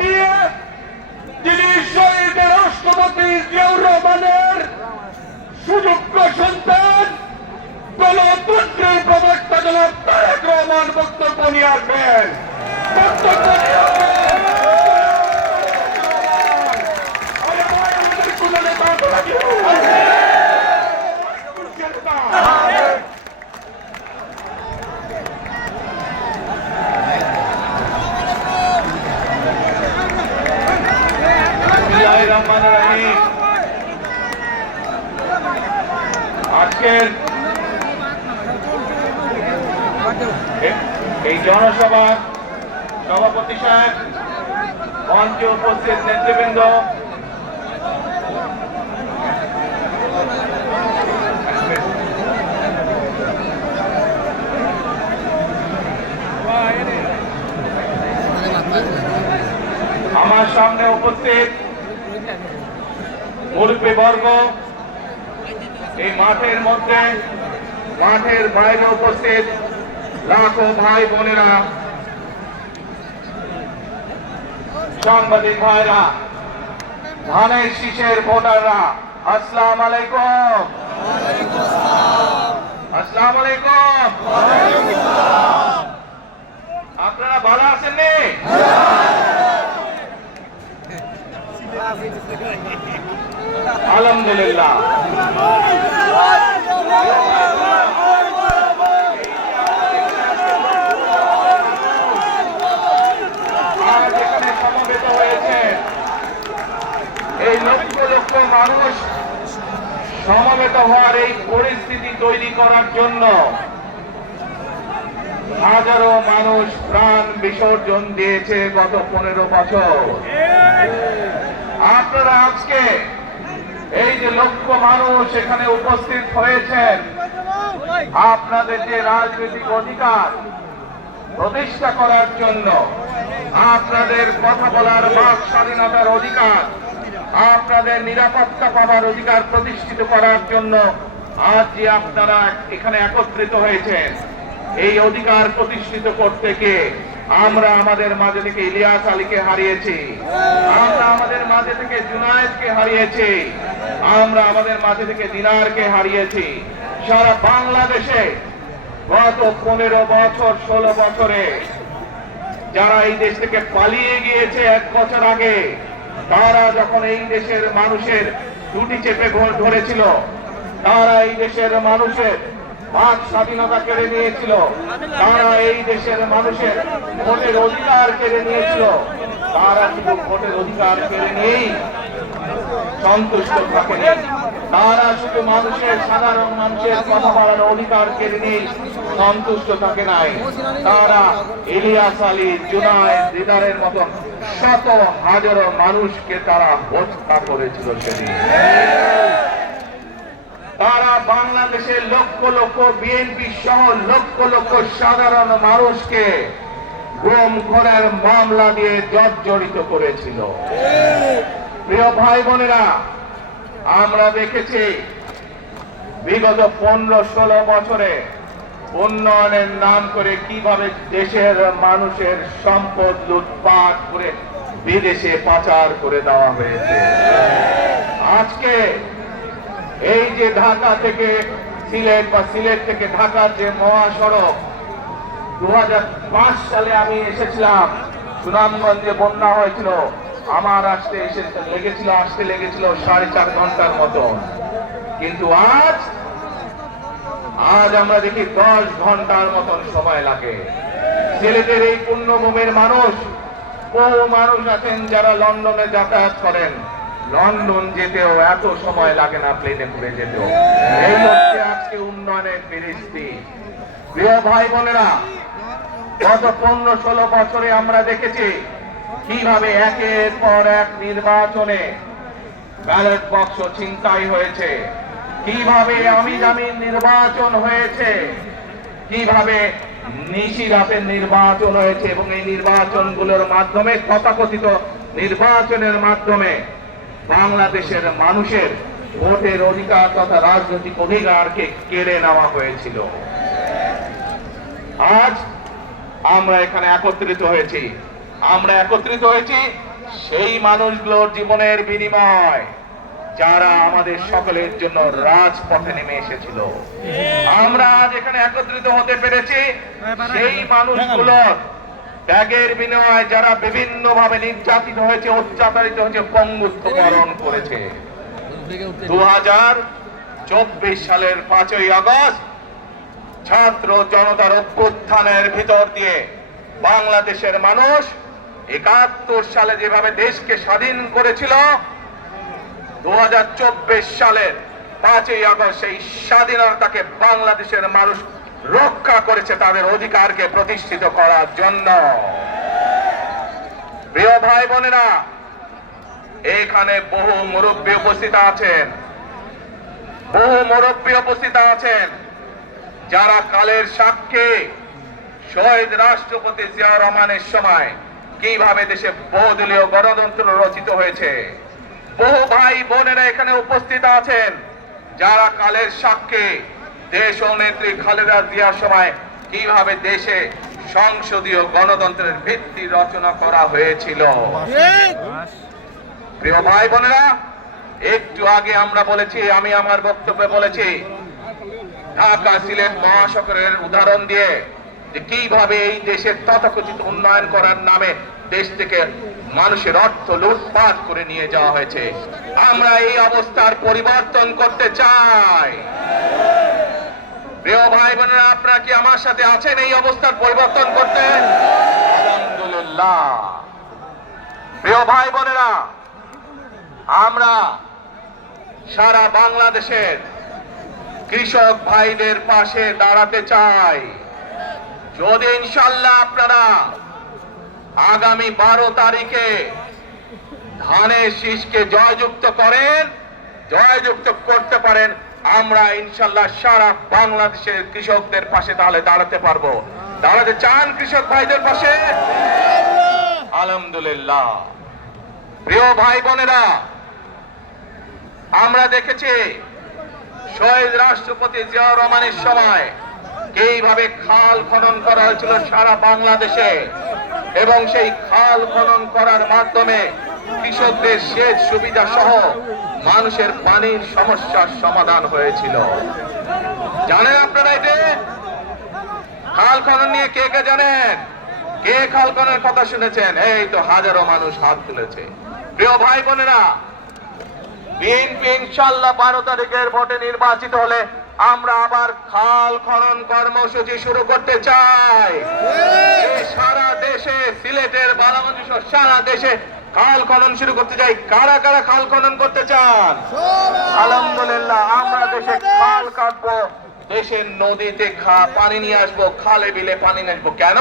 দিয়ে যিনি শহীদ রাষ্ট্রপতি জিয়াউর রহমানের সুযোগ্য সন্তান গণতন্ত্রের প্রবক্তা জনাব তারেক রহমান বক্তব্য নিয়ে আসবেন। আজকের এই জনসভার সভাপতি সাহেব, মঞ্চে উপস্থিত নেতৃবৃন্দ, আমার সামনে উপস্থিত মুরব্বীবর্গ, এই মাঠের মধ্যে, মাঠের বাইরে উপস্থিত লাখো ভাই বোনেরা, সাংবাদিক ভাইরা, ধানের শীষের ভোটাররা, আসসালামু আলাইকুম। আসসালামু আলাইকুম। আপনারা ভালো আছেন নি? আলহামদুলিল্লাহ। এই লক্ষ লক্ষ মানুষ সমবেত হওয়ার এই পরিস্থিতি তৈরি করার জন্য হাজারো মানুষ প্রাণ বিসর্জন দিয়েছে গত 15 বছর। আপনারা আজকে এই যে লক্ষ মানুষ এখানে উপস্থিত হয়েছেন, আপনাদের যে রাজনৈতিক অধিকার প্রতিষ্ঠা করার জন্য, আপনাদের কথা বলার বাক স্বাধীনতার অধিকার, আপনাদের নিরাপত্তা পাওয়ার অধিকার প্রতিষ্ঠিত করার জন্য আজ যে আপনারা এখানে একত্রিত হয়েছেন, এই অধিকার প্রতিষ্ঠিত করতে গিয়ে আমরা আমাদের মাঝে থেকে ইলিয়াস আলীকে হারিয়েছি, আমরা আমাদের মাঝে থেকে জুনায়েদকে হারিয়েছি, আমরা আমাদের মাঝে থেকে দিনারকে হারিয়েছি। সারা বাংলাদেশে গত 15 বছর 16 বছরে যারা এই দেশ থেকে পালিয়ে গিয়েছে 1 বছর আগে, তারা যখন এই দেশের মানুষের দুটি চেপে ধরেছিল, তারা এই দেশের মানুষের বাক স্বাধীনতা কেড়ে নিয়েছিল, তারা এই দেশের মানুষের ভোটের অধিকার কেড়ে নিয়েছিল, তারা শুধু ভোটের অধিকার কেড়ে নিয়েই সন্তুষ্ট থাকেনি, তারা শুধু মানুষের, সাধারণ মানুষের কথা বলার অধিকার কেড়ে নিয়েই সন্তুষ্ট থাকে নাই, তারা ইলিয়াস আলী, জুনায়েদ, দিদারের মতন শত হাজারো মানুষকে তারা হত্যা করেছিল সেদিন। তারা বাংলাদেশের লক্ষ লক্ষ বিএনপি সহ লক্ষ লক্ষ সাধারণ মানুষকে গুম খুনের মামলা দিয়ে জর্জরিত করেছিল। প্রিয় ভাই বোনেরা, আমরা দেখেছি বিগত 15-16 বছরে উন্নয়নের নাম করে কিভাবে দেশের মানুষের সম্পদ লুটপাট করে বিদেশে পাচার করে দেওয়া হয়েছে। আজকে এই যে ঢাকা থেকে সিলেট বা সিলেট থেকে ঢাকার যে মহাসড়ক, 2005 সালে আমি এসেছিলাম, সুনামগঞ্জে বন্যা হয়েছিল, আমার আসতে লেগেছিল 4.5 ঘন্টার মতো, কিন্তু আজ আমরা দেখি 10 ঘন্টার মতন সময় লাগে। সিলেটের এই পুণ্যভূমির মানুষ, বহু মানুষ আছেন যারা লন্ডনে যাতায়াত করেন, লন্ডন যেতেও এত সময় লাগে না প্লেনে করে যেতেও। এই হচ্ছে আজকে উন্নয়নের পরিস্থিতি। প্রিয় ভাই বোনেরা, গত 15-16 বছরে আমরা দেখেছি কিভাবে একের পর এক নির্বাচনে ব্যালট বাক্স ছিনতাই হয়েছে, কিভাবে আমিজামিন নির্বাচন হয়েছে, কিভাবে নিশিরাতের নির্বাচন হয়েছে, এবং এই নির্বাচনগুলোর মাধ্যমে, তথাকথিত নির্বাচনের মাধ্যমে বাংলাদেশের মানুষের ভোটের অধিকার তথা রাজনৈতিক অধিকারকে কেড়ে নেওয়া হয়েছিল। আজ আমরা এখানে একত্রিত হয়েছি আমরা একত্রিত হয়েছি সেই মানুষগুলোর জীবনের বিনিময় যারা আমাদের সকলের জন্য রাজপথে নেমে এসেছিল। আমরা আজ এখানে একত্রিত হতে পেরেছি সেই মানুষগুলোর ত্যাগের বিনিময়ে যারা বিভিন্ন ভাবে নির্যাতিত হয়েছে, অত্যাচারিত হয়েছে, পঙ্গুত্ব বরণ করেছে। 2024 সালের 5ই আগস্ট ছাত্র জনতার অভ্যুত্থানের ভিতর দিয়ে বাংলাদেশের মানুষ 71 সালে যেভাবে দেশকে স্বাধীন করেছিল, 2024 সালের 5ই আগস্ট সেই স্বাধীনতাকে বাংলাদেশের মানুষ রক্ষা করেছে তাদের অধিকারকে প্রতিষ্ঠিত করার জন্য। প্রিয় ভাই বোনেরা, এখানে বহু মুরব্বী উপস্থিত আছেন, যারা কালের সাক্ষী শহীদ রাষ্ট্রপতি জিয়াউর রহমানের সময় কিভাবে দেশে বহুদলীয় গণতন্ত্র রচিত হয়েছে। বহু ভাই বোনেরা এখানে উপস্থিত আছেন যারা কালের সাক্ষী দেশ ও নেত্রী খালেদা জিয়ার সময় কিভাবে দেশে সংসদীয় গণতন্ত্রের ভিত্তি রচনা করা হয়েছিল। প্রিয় ভাই বোনেরা, একটু আগে আমরা বলেছি, আমি আমার বক্তব্যে বলেছি, ঢাকা সিলেট মহাসড়কের উদাহরণ দিয়ে যে কিভাবে এই দেশের তথাকথিত উন্নয়ন করার নামে দেশ থেকে মানুষের অর্থ লুটপাট করে নিয়ে যাওয়া হয়েছে। আমরা এই অবস্থার পরিবর্তন করতে চাই। প্রিয় ভাই বোনেরা, আপনারা কি আমার সাথে আছেন এই অবস্থার পরিবর্তন করতে? আলহামদুলিল্লাহ। প্রিয় ভাই বোনেরা, আমরা সারা বাংলাদেশের কৃষক ভাইদের পাশে দাঁড়াতে চাই। যদি ইনশাআল্লাহ আপনারা আগামী 12 তারিখে ধানের শীষকে জয়যুক্ত করতে পারেন, আমরা ইনশাআল্লাহ সারা বাংলাদেশের কৃষকদের পাশে তাহলে দাঁড়াতে পারবো। দাঁড়াতে চান কৃষক ভাইদের পাশে? আলহামদুলিল্লাহ। প্রিয় ভাই বোনেরা, আমরা দেখেছি শহীদ রাষ্ট্রপতি জিয়াউর রহমানের সময় কিভাবে খাল খনন করা হয়েছিল সারা বাংলাদেশে, এবং সেই খাল খনন করার মাধ্যমে কৃষকদের সেচ সুবিধা সহ মানুষের পানির সমস্যার সমাধান হয়েছিল। জানেন আপনারা এটা? খাল খনন নিয়ে কে কে জানেন? কে খাল খননের কথা শুনেছেন? এই তো হাজারো মানুষ হাত তুলেছে। প্রিয় ভাই বোনেরা, বিএনপি ইনশাআল্লাহ 12 তারিখের ভোটে নির্বাচিত হলে আমরা আবার খাল খনন কর্মসূচি শুরু করতে চাই। সারা দেশে, সিলেটের বালাগঞ্জ সারা দেশে খাল খনন শুরু করতে চাই। কারা কারা খাল খনন করতে চান? আলহামদুলিল্লাহ। আমরা দেশে খাল কাটবো, দেশের নদীতে পানি নিয়ে আসবো, খালে বিলে পানি নিয়ে আসবো। কেন?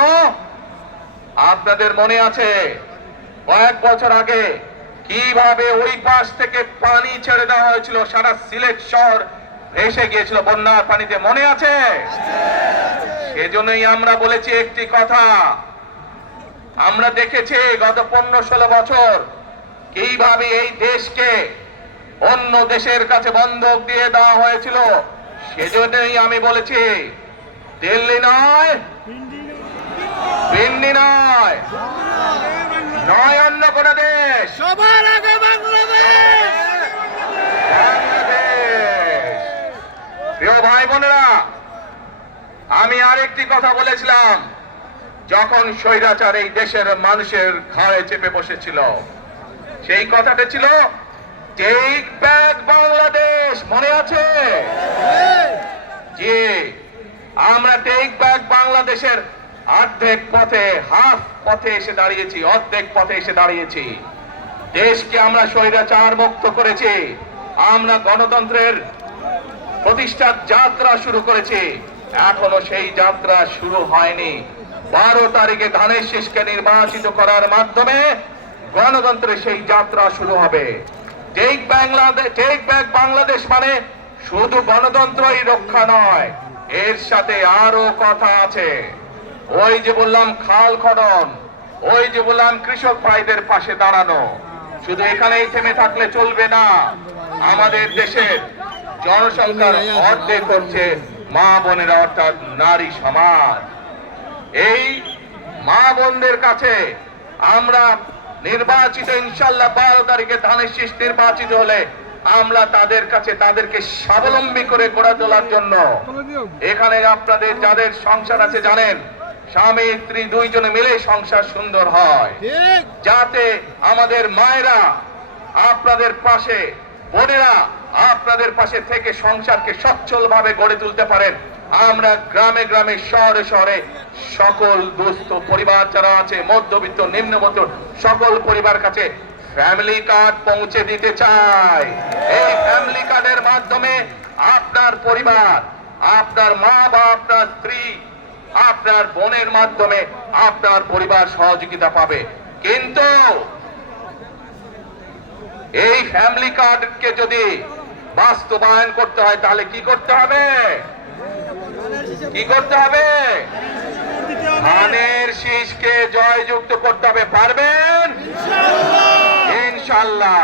আপনাদের মনে আছে কয়েক বছর আগে কিভাবে ওই পাশ থেকে পানি ছেড়ে দেওয়া হয়েছিল, সারা সিলেট শহর ভেসে গিয়েছিল বন্যার পানিতে, মনে আছে? সেজন্যই আমরা বলেছি একটি কথা, আমরা দেখেছি গত 15-16 বছর কিভাবে এই দেশকে অন্য দেশের কাছে বন্ধক দিয়ে দেওয়া হয়েছিল। সেজন্যই আমি বলেছি দিল্লি নয়, পিন্ডি নয়, নয় অন্য কোন দেশ, সবার আগে বাংলাদেশ। প্রিয় ভাই বোনেরা, আমি আরেকটি কথা বলেছিলাম যখন স্বৈরাচার এই দেশের মানুষের ঘাড়ে চেপে বসেছিল, সেই কথাটা ছিল টেক ব্যাক বাংলাদেশ। মনে আছে? জি, আমরা টেক ব্যাক বাংলাদেশের অর্ধেক পথে, হাফ পথে এসে দাঁড়িয়েছি, অর্ধেক পথে এসে দাঁড়িয়েছি। দেশকে আমরা স্বৈরাচার মুক্ত করেছি, আমরা গণতন্ত্রের প্রতিষ্ঠার যাত্রা শুরু করেছি। এখনো সেই যাত্রা শুরু হয়নি। 12 তারিখে ধানের শীষকে নির্বাচিত করার মাধ্যমে গণতন্ত্রের সেই যাত্রা শুরু হবে। টেক ব্যাক বাংলাদেশ মানে শুধু গণতন্ত্রই রক্ষা নয়, এর সাথে আরো কথা আছে। ওই যে বললাম খাল খনন, ওই যে বললাম কৃষক ভাইদের পাশে দাঁড়ানো, শুধু এখানেই থেমে থাকলে চলবে না। আমাদের দেশের জনসংখ্যার অর্ধেক হচ্ছে মা বোনেরা, অর্থাৎ নারী সমাজ। এই মা বোনদের কাছে আমরা নির্বাচিত ইনশাল্লাহ 12 তারিখে ধানের শীষ নির্বাচিত হলে আমরা তাদেরকে স্বাবলম্বী করে গড়ে তোলার জন্য এখানে আপনাদের যাদের সংসার আছে জানেন স্বামী স্ত্রী দুইজনে মিলে সংসার সুন্দর হয়, যাতে আমাদের মায়েরা আপনাদের পাশে, বোনেরা আপনাদের পাশে থেকে সংসারকে সচ্ছল ভাবে গড়ে তুলতে পারেন। আমরা গ্রামে গ্রামে শহরে শহরে সকল দুস্থ পরিবার যারা আছে, মধ্যবিত্ত নিম্নবিত্ত সকল পরিবার কাছে ফ্যামিলি কার্ড পৌঁছে দিতে চাই। এই ফ্যামিলি কার্ডের মাধ্যমে আপনার পরিবার, আপনার মা বা আপনার স্ত্রী, আপনার বোনের মাধ্যমে আপনার পরিবার সহযোগিতা পাবে। কিন্তু এই ফ্যামিলি কার্ডকে যদি বাস্তবায়ন করতে হয় তাহলে কি করতে হবে? কি করতে হবে? ধানের শীষকে জয়যুক্ত করতে হবে। পারবেন ইনশাআল্লাহ।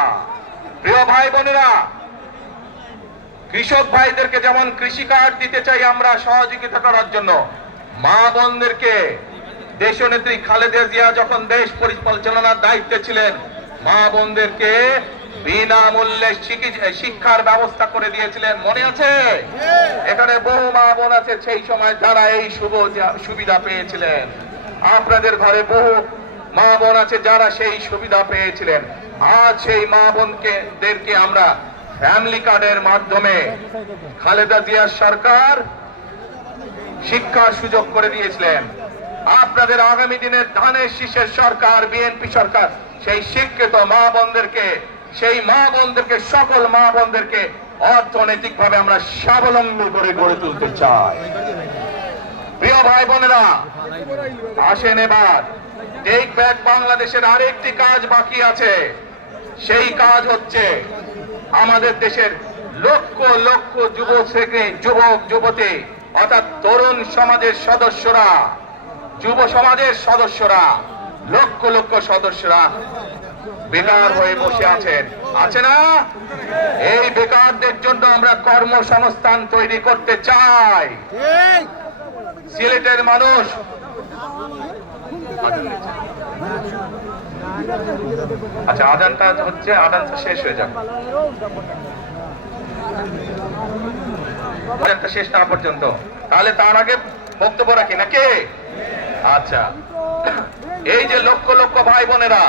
প্রিয় ভাই বোনেরা, কৃষক ভাইদেরকে যেমন কৃষি কার্ড দিতে চাই আমরা সহযোগিতা করার জন্য, মা বোনদেরকে দেশনেত্রী খালেদা জিয়া যখন দেশ পরিচালনার দায়িত্বে ছিলেন মা বোনদেরকে বিনামূল্যে শিক্ষার ব্যবস্থা করে দিয়েছিলেন, মনে আছে? এখানে বহু মা বোন আছে সেই সময় যারা এই সুবিধা পেয়েছিলেন। আপনাদের ঘরে বহু মা বোন আছে যারা সেই সুবিধা পেয়েছিলেন। আজ সেই মা বোনদেরকে আমরা ফ্যামিলি কার্ডের মাধ্যমে খালেদা জিয়ার সরকার শিক্ষার সুযোগ করে দিয়েছিলেন। আপনাদের আগামী দিনের ধানের শীষের সরকার, বিএনপি সরকার সেই শিক্ষিত মা বোনদেরকে, সেই মা বোনদেরকে, সকল মা বোনদেরকে অর্থনৈতিক ভাবে আমরা স্বাবলম্বী করে গড়ে তুলতে চাই। প্রিয় ভাই বোনেরা, আসেন এবার টেক ব্যাক বাংলাদেশের আরেকটি কাজ বাকি আছে। সেই কাজ হচ্ছে আমাদের দেশের লক্ষ লক্ষ যুবক যুবতী অর্থাৎ তরুণ সমাজের সদস্যরা, যুব সমাজের সদস্যরা, লক্ষ লক্ষ সদস্যরা বেকার হয়ে বসে আছেন, আছে না? এই বেকারদের জন্য আমরা কর্মসংস্থান তৈরি করতে চাই। সিলেটের মানুষ আচ্ছা, আজানটা হচ্ছে, আজানটা শেষ হয়ে যাবে, আজানটা শেষ না পর্যন্ত, তাহলে তার আগে বক্তব্য রাখি নাকি? আচ্ছা, এই যে লক্ষ লক্ষ ভাই বোনেরা,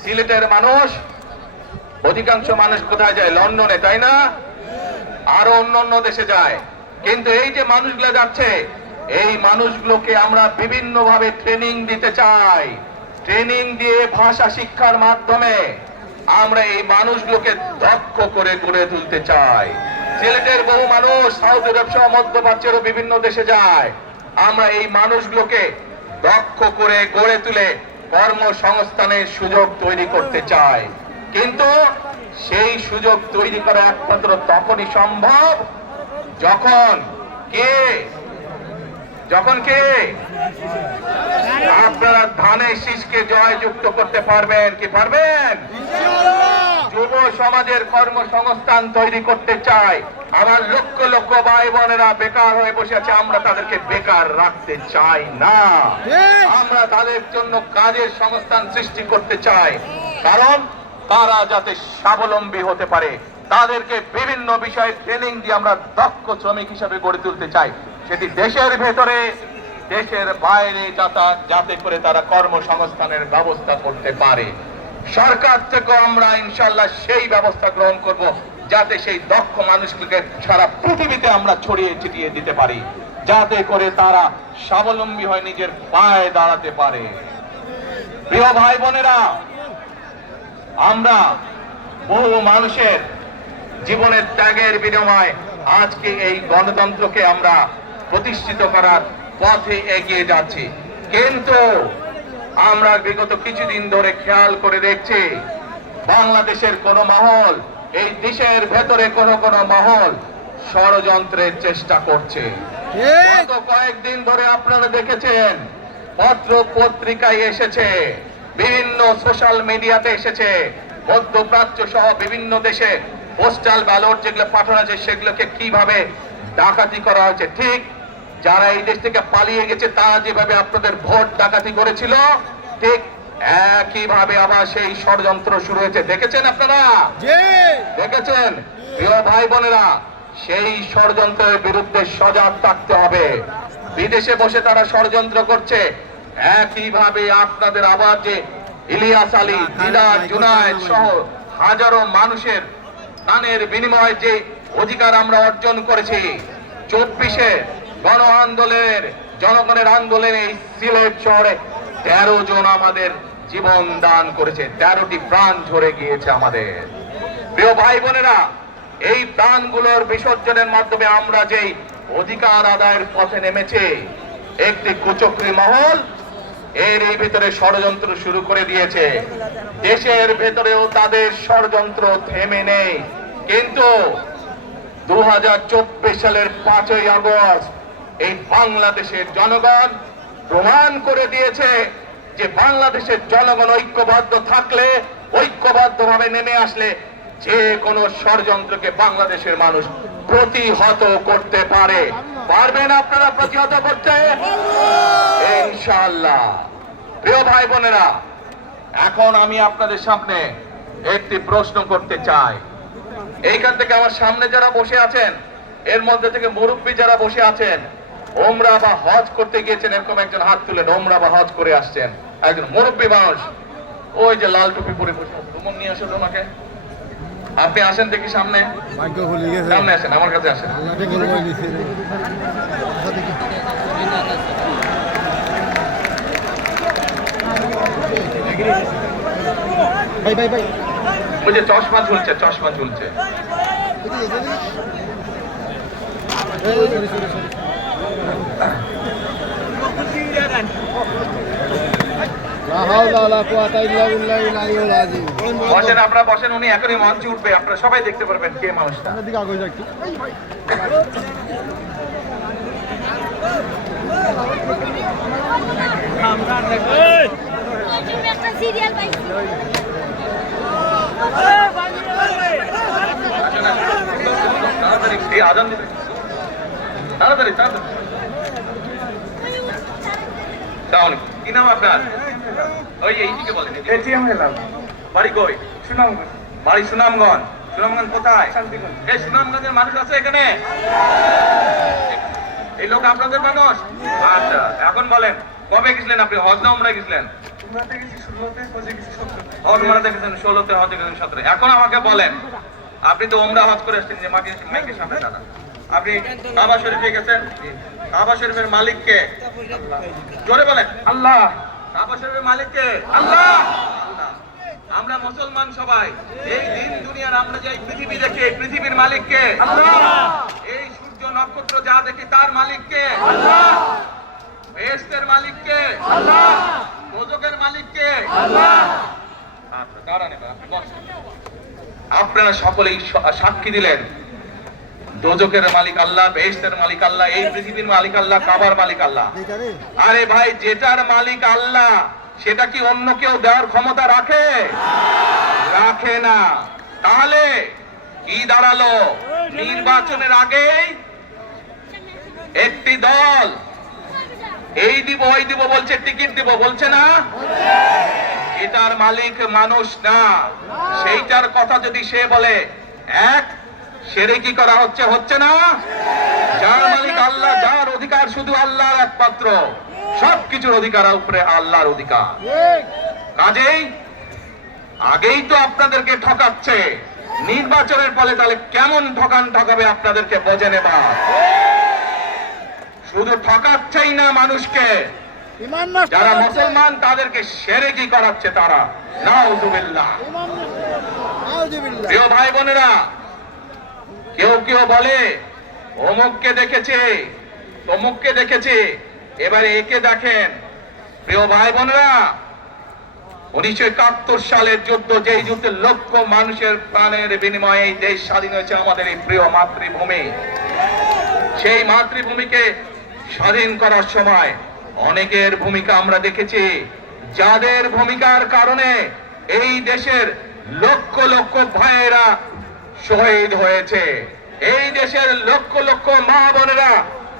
সিলেটের মানুষ, অধিকাংশ মানুষ কোথায় যায়? লন্ডনে, তাই না? আরো অন্য দেশে যায়। কিন্তু এই যে মানুষগুলো যাচ্ছে, এই মানুষগুলোকে আমরা বিভিন্ন ভাবে ট্রেনিং দিতে চাই। ট্রেনিং দিয়ে ভাষা শিক্ষার মাধ্যমে আমরা এই মানুষগুলোকে দক্ষ করে গড়ে তুলতে চাই। সিলেটের বহু মানুষ সৌদি আরব সহ মধ্যপ্রাচ্যেরও বিভিন্ন দেশে যায়। আমরা এই মানুষগুলোকে দক্ষ করে গড়ে তুলে কর্মসংস্থানের সুযোগ তৈরি করতে চাই। কিন্তু সেই সুযোগ তৈরি করা একমাত্র তখনই সম্ভব যখন আপনারা ধানের শীষকে জয়যুক্ত করতে পারবেন। কি পারবেন? যুব সমাজের কর্মসংস্থান তৈরি করতে চাই। আমার লক্ষ লক্ষ ভাই বোনেরা বেকার হয়ে বসে আছে, আমরা তাদেরকে বেকার রাখতে চাই না। আমরা তাদের জন্য কাজের সংস্থান সৃষ্টি করতে চাই, কারণ তারা যাতে স্বাবলম্বী হতে পারে। তাদেরকে বিভিন্ন বিষয়ে ট্রেনিং দিয়ে আমরা দক্ষ শ্রমিক হিসেবে গড়ে তুলতে চাই, সেটি দেশের ভেতরে, দেশের বাইরে, যাতে করে তারা কর্মসংস্থানের ব্যবস্থা করতে পারে। সরকার থেকে আমরা ইনশাআল্লাহ সেই ব্যবস্থা গ্রহণ করব, যাতে সেই দক্ষ মানুষগুলোকে সারা পৃথিবীতে আমরা ছড়িয়ে ছিটিয়ে দিতে পারি, যাতে করে তারা স্বাবলম্বী হয়ে নিজের পায়ে দাঁড়াতে পারে। প্রিয় ভাই বোনেরা, আমরা বহু মানুষের জীবনের ত্যাগের বিনিময়ে আজকে এই গণতন্ত্রকে আমরা প্রতিষ্ঠিত করার পথে এগিয়ে যাচ্ছি। কিন্তু আমরা বিগত কিছুদিন ধরে খেয়াল করে দেখছি, বাংলাদেশের কোন মহল, এই দেশের ভেতরে কোন মহল ষড়যন্ত্রের চেষ্টা করছে। গত কয়েকদিন ধরে আপনারা দেখেছেন, পত্র পত্রিকায় এসেছে, বিভিন্ন সোশ্যাল মিডিয়াতে এসেছে, মধ্যপ্রাচ্য সহ বিভিন্ন দেশে পোস্টাল ব্যালট যেগুলো পাঠানো আছে সেগুলোকে কিভাবে ডাকাতি করা হয়েছে। ঠিক যারা এই দেশ থেকে পালিয়ে গেছে তারা যেভাবে আপনাদের ভোট ডাকাতি করেছিল, ঠিক একইভাবে আবার সেই ষড়যন্ত্র শুরু হয়েছে। দেখেছেন আপনারা? দেখেছেন? প্রিয় ভাই বোনেরা, সেই যন্ত্রের বিরুদ্ধে সজাগ থাকতে হবে। বিদেশে বসে তারা ষড়যন্ত্র করছে, একইভাবে আপনাদের আবার যে ইলিয়াস আলী, দিদার, জুনায়েদ সহ হাজারো মানুষের প্রাণের বিনিময়ে যে অধিকার আমরা অর্জন করেছি, 24-এ গণ আন্দোলনের জনগণের আন্দোলনে এই সিলেট শহরে 13 জন আমাদের জীবন দান করেছে, 13টি প্রাণ ঝরে গিয়েছে আমাদের। প্রিয় ভাই বোনেরা, এই প্রাণগুলোর বিসর্জনের মাধ্যমে আমরা যেই অধিকার আদায়ের পথে নেমেছে, একটি কুচক্রী মহল এর এই ভিতরে ষড়যন্ত্র শুরু করে দিয়েছে। দেশের ভেতরেও তাদের ষড়যন্ত্র থেমে নেই, কিন্তু 2024 সালের 5ই আগস্ট এই বাংলাদেশের জনগণ প্রমাণ করে দিয়েছে যে বাংলাদেশের জনগণ ঐক্যবদ্ধ থাকলে, ঐক্যবদ্ধভাবে নেমে আসলে যে কোনো ষড়যন্ত্রকে বাংলাদেশের মানুষ প্রতিহত করতে পারে। পারবেন আপনারা প্রতিহত করতে? ইনশাআল্লাহ। প্রিয় ভাই বোনেরা, এখন আমি আপনাদের সামনে একটি প্রশ্ন করতে চাই। এইখান থেকে আমার সামনে যারা বসে আছেন, এর মধ্যে থেকে মুরব্বী যারা বসে আছেন, ওমরা বা হজ করতে গিয়েছেন, এরকম একজন হাত তুলেন। ওমরা বা হজ করে আসছেন, একজন মুরব্বী মানুষ, ওই যে লাল টুপি পরে বসে আছে, রুমন নিয়ে আসো তোমাকে। আপনি আসেন দেখি সামনে, সামনে আসেন, আমার কাছে আসেন। ওই যে চশমা ঝুলছে, চশমা ঝুলছে। বসেন, আপনারা বসেন, উনি এখনই মঞ্চে উঠবে, আপনারা সবাই দেখতে পারবেন কে মানুষটা। তাড়াতাড়ি আজান দিবে, তাড়াতাড়ি তাড়াতাড়ি। কি নাম আপনার? ওই এইদিকে বলেন। বাড়ি কই? সুনামগঞ্জ। বাড়ি সুনামগঞ্জ। সুনামগঞ্জ কোথায়? শান্তিগঞ্জ। এই সুনামগঞ্জের মানুষ আছে এখানে? এই লোক আপনাদের মানুষ? আচ্ছা, এখন বলেন কবে গেছিলেন আপনি? হজ না উমরায় গেছিলেন? উমরাতে গেছেন 16-তে, হজে গেছেন 17। এখন আমাকে বলেন, আপনি তো উমরা হজ করে আসছেন, যে মাইকের সামনে দাদা, আপনি কাবা শরীফে গেছেন, কাবা শরীফের মালিক কে? জোরে বলেন। আল্লাহ। কাবা শরীফের মালিক কে? আল্লাহ। আমরা মুসলমান সবাই, এই দিন দুনিয়ার আমরা যে পৃথিবী দেখি, এই পৃথিবীর মালিক কে? আল্লাহ। এই সূর্য নক্ষত্র যা দেখি তার মালিক কে? আল্লাহ। বেহেশতের মালিক কে? আল্লাহ। দোজখের মালিক কে? আল্লাহ। আচ্ছা দাঁড়ান, আপনারা সকলেই সাক্ষী দিলেন দোজখের মালিক আল্লাহ, বেহেশতের মালিক আল্লাহ, এই পৃথিবীর মালিক আল্লাহ, কাবার মালিক আল্লাহ। আরে ভাই, যেটার মালিক আল্লাহ সেটা কি অন্য কেউ দেওয়ার ক্ষমতা রাখে? রাখে না। তাহলে কি দাঁড়ালো? নির্বাচনের আগে একটি দল এই দিব ওই দিব বলছে, টিকিট দিব বলছে না? এটার মালিক মানুষ না। সেইটার কথা যদি সে বলে, এক শিরকি করা হচ্ছে, হচ্ছে না? যার মালিক আল্লাহ, যার অধিকার শুধু আল্লাহর একমাত্র, সবকিছুর অধিকার উপরে আল্লাহর অধিকার। কাজেই আগেই তো আপনাদেরকে ঠকাচ্ছে, নির্বাচনের ফলে তাহলে কেমন ঠকাবে আপনাদেরকে বোঝে নেবা। শুধু ঠকাচ্ছেই না মানুষকে, যারা মুসলমান তাদেরকে শিরকি করাচ্ছে তারা। নাউযুবিল্লাহ। প্রিয় ভাই বোনেরা, কেউ কেউ বলে অমুককে দেখেছে, তমুককে দেখেছে, এবারে একে দেখেন। প্রিয় ভাই বোনেরা, 1971 সালের যুদ্ধ, যেই যুদ্ধে লক্ষ মানুষের প্রাণের বিনিময়ে এই দেশ স্বাধীন হয়েছে, আমাদের এই প্রিয় মাতৃভূমি, সেই মাতৃভূমিকে স্বাধীন করার সময় অনেকের ভূমিকা আমরা দেখেছি, যাদের ভূমিকার কারণে এই দেশের লক্ষ লক্ষ ভাইয়েরা শহীদ হয়েছে, এই দেশের লক্ষ লক্ষ মা বোনেরা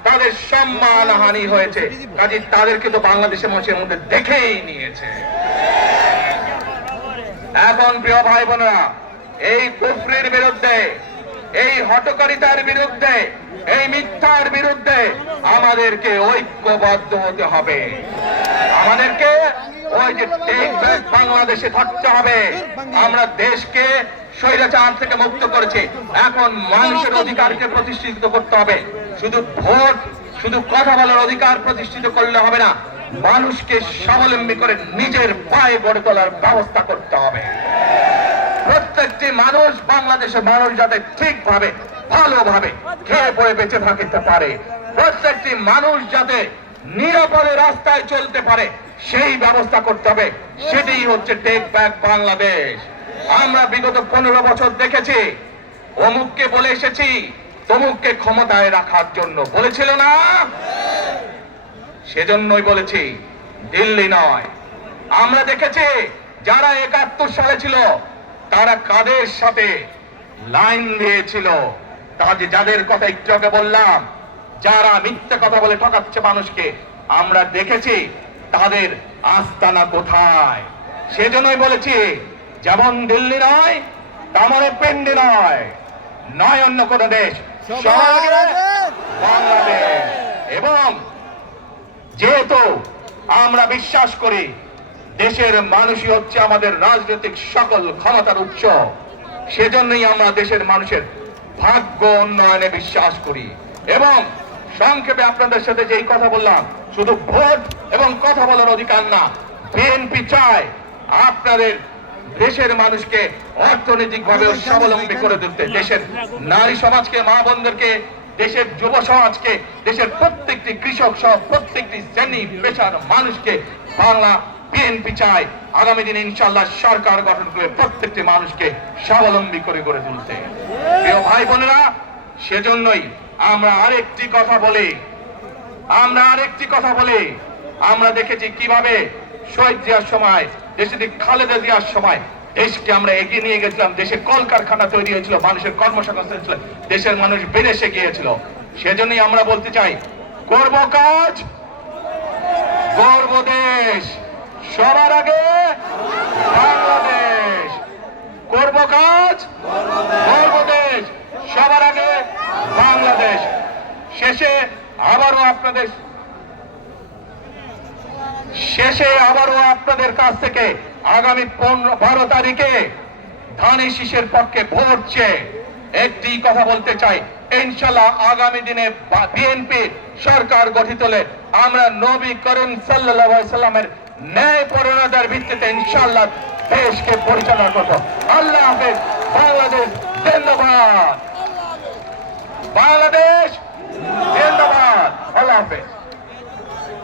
তাদের সম্মান হানি হয়েছে। কাজে তাদেরকে তো বাংলাদেশের মানুষের মধ্যে দেখেই নিয়েছে। এখন প্রিয় ভাই বোনেরা, এই কুফরির বিরুদ্ধে, এই হঠকারিতার বিরুদ্ধে, এই মিথ্যার বিরুদ্ধে আমাদেরকে ঐক্যবদ্ধ হতে হবে। আমাদেরকে ওই যে টেক ব্যাক বাংলাদেশে থাকতে হবে। আমরা দেশকে স্বৈরাচার থেকে মুক্ত করেছি, এখন মানুষের অধিকারকে প্রতিষ্ঠিত করতে হবে। শুধু ভোট, শুধু কথা বলার অধিকার প্রতিষ্ঠিত করলে হবে না, মানুষকে স্বাবলম্বী করে নিজের পায়ে গড়ে তোলার ব্যবস্থা করতে হবে। প্রত্যেকটি মানুষ, বাংলাদেশের মানুষ যাতে ঠিকভাবে, ভালোভাবে খেয়ে পড়ে বেঁচে থাকতে পারে, প্রত্যেকটি মানুষ যাতে নিরাপদে রাস্তায় চলতে পারে, সেই ব্যবস্থা করতে হবে। সেটাই হচ্ছে টেক ব্যাক বাংলাদেশ। আমরা বিগত 15 বছর দেখেছি, অমুককে বলে এসেছি তমুককে ক্ষমতায় রাখার জন্য, বলেছিল না? সেজন্যই বলেছি, দিল্লি নয়। আমরা দেখেছি যারা 71 সালে ছিল তারা কাদের সাথে লাইন দিয়েছিল, যাদের কথা একটু আগে বললাম, যারা মিথ্যা কথা বলে ঠকাচ্ছে মানুষকে, আমরা দেখেছি তাদের আস্তানা কোথায়। সেজন্যই বলেছি, যেমন দিল্লি নয় তেমন পিন্ডি নয়, নয় অন্য কোন দেশ, বাংলাদেশ। এবং যেহেতু আমরা বিশ্বাস করি দেশের মানুষই হচ্ছে আমাদের রাজনৈতিক সকল ক্ষমতার উৎস, সেজন্যই আমরা দেশের মানুষের ভাগ্য উন্নয়নে বিশ্বাস করি। এবং সংক্ষেপে আপনাদের সাথে যেই কথা বললাম, শুধু ভোট এবং কথা বলার অধিকার না, বিএনপি চায় আপনাদের দেশের মানুষকে অর্থনৈতিকভাবে স্বাবলম্বী করে তুলতে, দেশের নারী সমাজকে, মা বোনদেরকে, দেশের যুব সমাজকে, দেশের প্রত্যেকটি কৃষক সহ প্রত্যেকটি শ্রেণী পেশার মানুষকে বাংলা বিএনপি চায় আগামী দিনে ইনশাআল্লাহ সরকার গঠন করে প্রত্যেকটি মানুষকে স্বাবলম্বী করে গড়ে তুলতে। প্রিয় ভাই বোনেরা, সেজন্যই আমরা আরেকটি কথা বলি, আমরা দেখেছি কিভাবে শহীদ জিয়ার সময়, দেশে খালেদা জিয়ার সময় দেশকে আমরা এগিয়ে নিয়ে গেছিলাম, দেশে কলকারখানা তৈরি হয়েছিল, মানুষের কর্মসংস্থান ছিল, দেশের মানুষ বিদেশে গিয়েছিল। সেজন্যই আমরা বলতে চাই, করব কাজ, গর্ব দেশ, সবার আগে বাংলাদেশ। করব কাজ, গর্ব দেশ, সবার আগে বাংলাদেশ। শেষে আবারও আপনাদের কাছ থেকে আগামী 12 তারিখে ধানের শীষের পক্ষে ভোট চেয়ে একটি কথা বলতে চাই, ইনশাআল্লাহ আগামী দিনে বিএনপি সরকার গঠিত হলে আমরা নবী করিম সাল্লাল্লাহু আলাইহি সাল্লামের ন্যায় পরায়ণতার ভিত্তিতে ইনশাআল্লাহ দেশকে পরিচালনা করব। আল্লাহ হাফেজ। বাংলাদেশ জিন্দাবাদ। বাংলাদেশ